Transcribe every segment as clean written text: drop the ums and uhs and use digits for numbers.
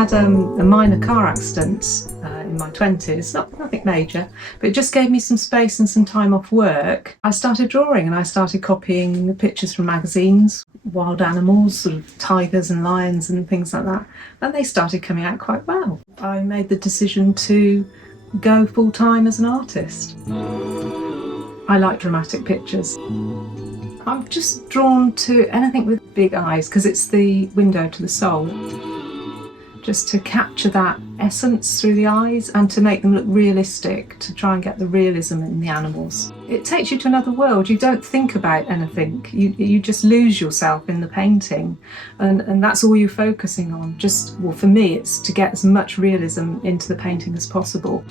had a minor car accident in my 20s, nothing major, but it just gave me some space and some time off work. I started drawing and I started copying the pictures from magazines, wild animals, sort of tigers and lions and things like that, and they started coming out quite well. I made the decision to go full-time as an artist. I like dramatic pictures. I'm just drawn to anything with big eyes because it's the window to the soul. Just to capture that essence through the eyes and to make them look realistic, to try and get the realism in the animals. It takes you to another world. You don't think about anything. You just lose yourself in the painting, and that's all you're focusing on. Well, for me, it's to get as much realism into the painting as possible.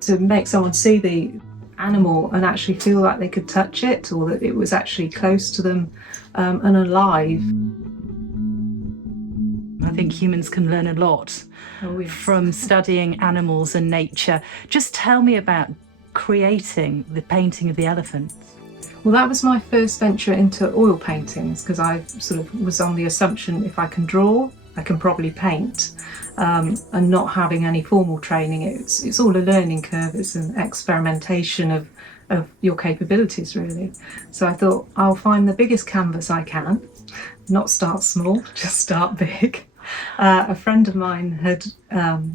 To make someone see the animal and actually feel like they could touch it, or that it was actually close to them and alive. I think humans can learn a lot from studying animals and nature. Just tell me about creating the painting of the elephants. Well, that was my first venture into oil paintings, because I sort of was on the assumption if I can draw, I can probably paint. And not having any formal training, it's all a learning curve. It's an experimentation of your capabilities, really. So I thought I'll find the biggest canvas I can, not start small, just start big. A friend of mine had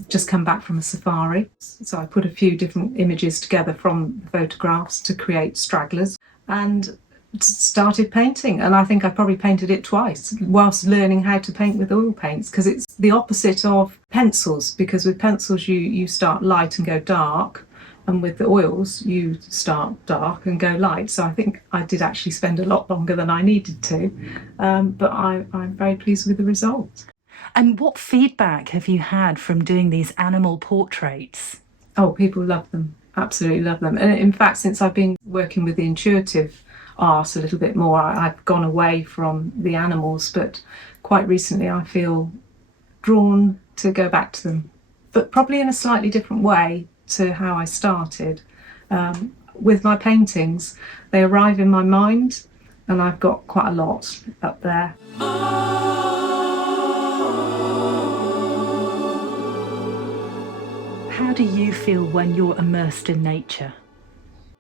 just come back from a safari, so I put a few different images together from the photographs to create stragglers and started painting. And I think I probably painted it twice whilst learning how to paint with oil paints, because it's the opposite of pencils, because with pencils you start light and go dark, and with the oils you start dark and go light. So I think I did actually spend a lot longer than I needed to, but I'm very pleased with the result. And what feedback have you had from doing these animal portraits? Oh, people love them, absolutely love them. And in fact, since I've been working with the intuitive art a little bit more, I've gone away from the animals, but quite recently I feel drawn to go back to them, but probably in a slightly different way to how I started. With my paintings, they arrive in my mind, and I've got quite a lot up there. How do you feel when you're immersed in nature?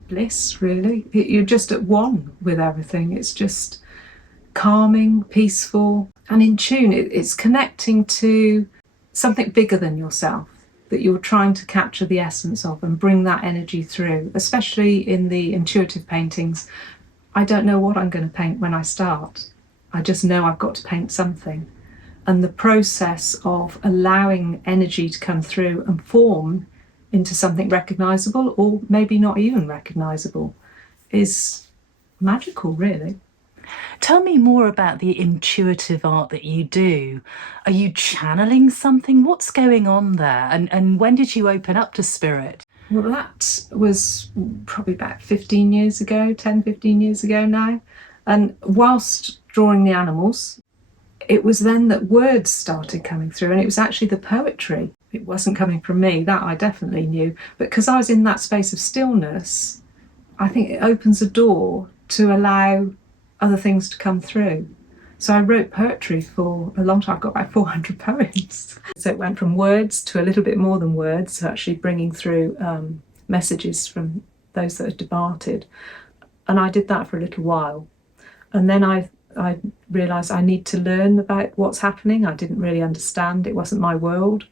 Bliss, really. You're just at one with everything. It's just calming, peaceful, and in tune. It's connecting to something bigger than yourself that you're trying to capture the essence of and bring that energy through, especially in the intuitive paintings. I don't know what I'm going to paint when I start. I just know I've got to paint something. And the process of allowing energy to come through and form into something recognisable, or maybe not even recognisable, is magical, really. Tell me more about the intuitive art that you do. Are you channeling something? What's going on there? And when did you open up to spirit? Well, that was probably about 15 years ago, 10, 15 years ago now. And whilst drawing the animals, it was then that words started coming through, and it was actually the poetry. It wasn't coming from me, that I definitely knew. But because I was in that space of stillness, I think it opens a door to allow other things to come through. So I wrote poetry for a long time. I've got about 400 poems. So it went from words to a little bit more than words, so actually bringing through messages from those that had departed. And I did that for a little while. And then I realised I need to learn about what's happening. I didn't really understand. It wasn't my world.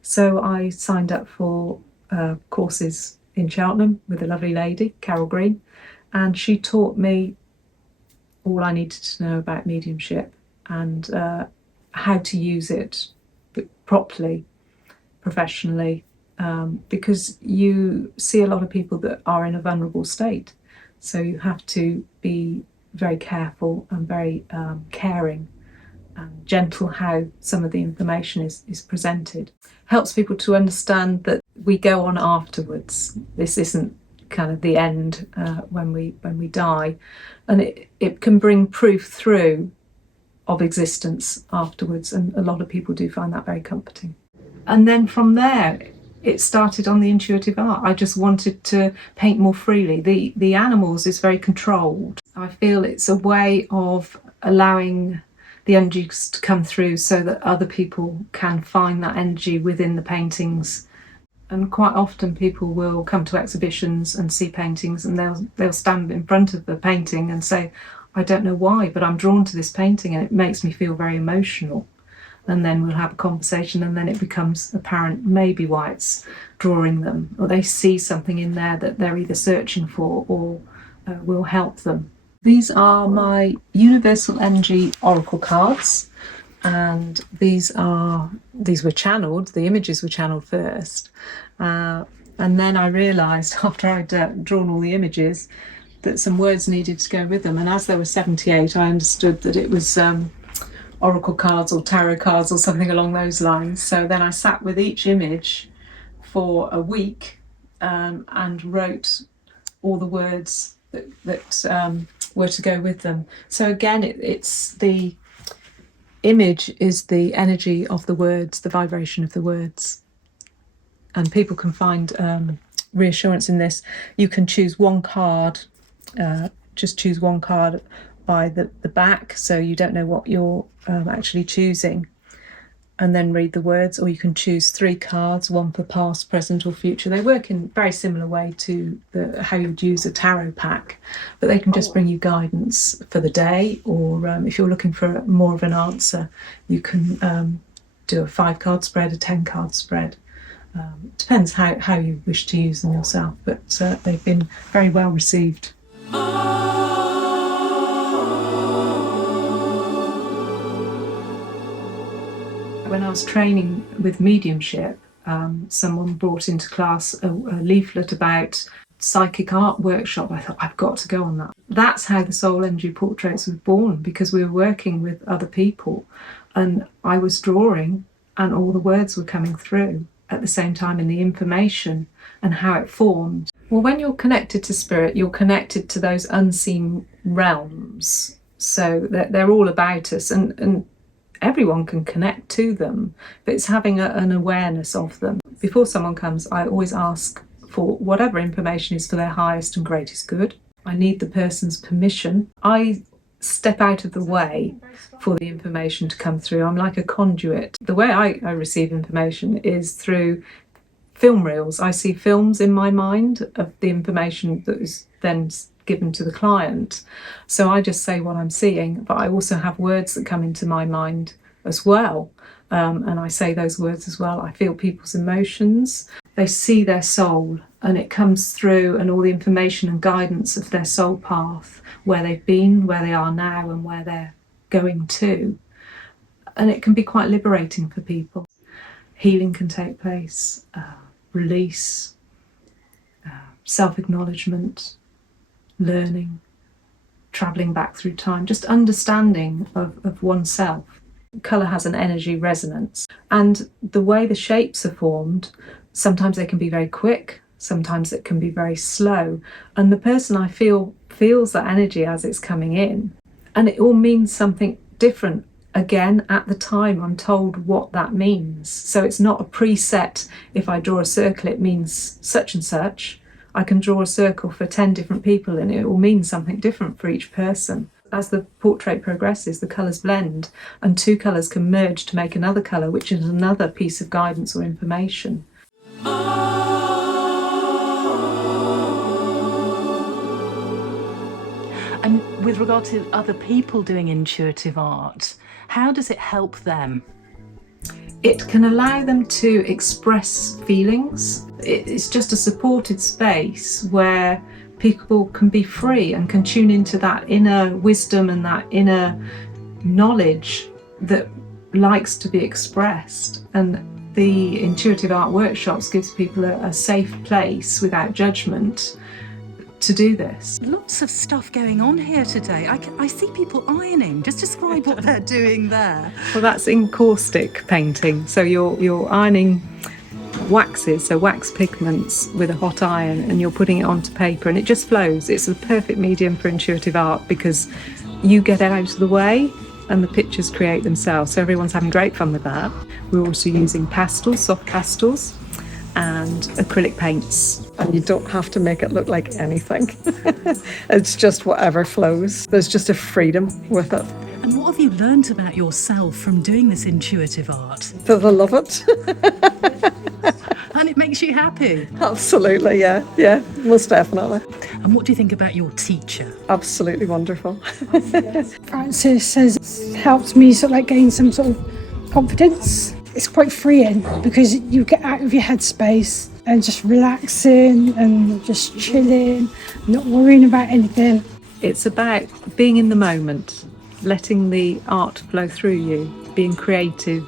So I signed up for courses in Cheltenham with a lovely lady, Carol Green, and she taught me all I needed to know about mediumship and how to use it properly, professionally, because you see a lot of people that are in a vulnerable state. So you have to be very careful and very caring and gentle how some of the information is presented. Helps people to understand that we go on afterwards. This isn't kind of the end when we die, and it can bring proof through of existence afterwards, and a lot of people do find that very comforting. And then from there it started on the intuitive art. I just wanted to paint more freely. The animals is very controlled. I feel it's a way of allowing the energies to come through so that other people can find that energy within the paintings. And quite often people will come to exhibitions and see paintings, and they'll stand in front of the painting and say, I don't know why, but I'm drawn to this painting and it makes me feel very emotional. And then we'll have a conversation, and then it becomes apparent maybe why it's drawing them, or they see something in there that they're either searching for or will help them. These are my Universal Energy Oracle cards, and these were channeled. The images were channeled first, and then I realised after I'd drawn all the images that some words needed to go with them, and as there were 78, I understood that it was oracle cards or tarot cards or something along those lines. So then I sat with each image for a week and wrote all the words that were to go with them. So again, it's the image is the energy of the words, the vibration of the words. And people can find reassurance in this. You can choose one card, just choose one card by the back, so you don't know what you're actually choosing, and then read the words, or you can choose 3 cards, one for past, present or future. They work in a very similar way to how you'd use a tarot pack, but they can just bring you guidance for the day, or if you're looking for more of an answer, you can do a 5-card spread, a 10-card spread. Depends how you wish to use them yourself, but they've been very well received. When I was training with mediumship, someone brought into class a leaflet about psychic art workshop. I thought, I've got to go on that. That's how the Soul Energy Portraits was born, because we were working with other people and I was drawing and all the words were coming through at the same time, in the information and how it formed. Well, when you're connected to spirit, you're connected to those unseen realms. So they're all about us, and everyone can connect to them, but it's having an awareness of them. Before someone comes, I always ask for whatever information is for their highest and greatest good. I need the person's permission. I step out of the way for the information to come through. I'm like a conduit. The way I receive information is through film reels. I see films in my mind of the information that is then given to the client. So I just say what I'm seeing, but I also have words that come into my mind as well. And I say those words as well. I feel people's emotions. They see their soul and it comes through, and all the information and guidance of their soul path, where they've been, where they are now and where they're going to. And it can be quite liberating for people. Healing can take place, release, self-acknowledgement, learning, travelling back through time, just understanding of oneself. Colour has an energy resonance, and the way the shapes are formed, sometimes they can be very quick, sometimes it can be very slow, and the person I feel feels that energy as it's coming in, and it all means something different. Again, at the time I'm told what that means, so it's not a preset. If I draw a circle it means such and such. I can draw a circle for 10 different people and it will mean something different for each person. As the portrait progresses, the colours blend and 2 colours can merge to make another colour, which is another piece of guidance or information. And with regard to other people doing intuitive art, how does it help them? It can allow them to express feelings. It's just a supported space where people can be free and can tune into that inner wisdom and that inner knowledge that likes to be expressed. And the intuitive art workshops gives people a safe place without judgment to do this. Lots of stuff going on here today. I see people ironing. Just describe what they're doing there. Well, that's encaustic painting. So you're ironing waxes, so wax pigments with a hot iron, and you're putting it onto paper and it just flows. It's a perfect medium for intuitive art because you get out of the way and the pictures create themselves. So everyone's having great fun with that. We're also using pastels, soft pastels, and acrylic paints. And you don't have to make it look like anything. It's just whatever flows. There's just a freedom with it. And what have you learnt about yourself from doing this intuitive art? That I love it. And it makes you happy. Absolutely, yeah, most definitely. And what do you think about your teacher? Absolutely wonderful. Frances has helped me sort of like gain some sort of confidence. It's quite freeing because you get out of your headspace and just relaxing and just chilling, not worrying about anything. It's about being in the moment, letting the art flow through you, being creative.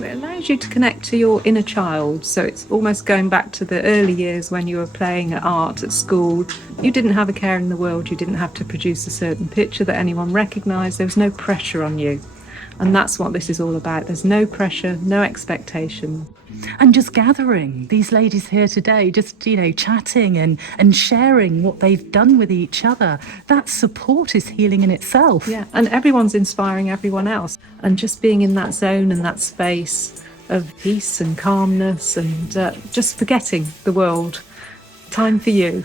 It allows you to connect to your inner child. So it's almost going back to the early years when you were playing at art at school. You didn't have a care in the world. You didn't have to produce a certain picture that anyone recognised. There was no pressure on you. And that's what this is all about. There's no pressure, no expectation. And just gathering these ladies here today, just, chatting and sharing what they've done with each other. That support is healing in itself. Yeah, and everyone's inspiring everyone else. And just being in that zone and that space of peace and calmness and just forgetting the world. Time for you.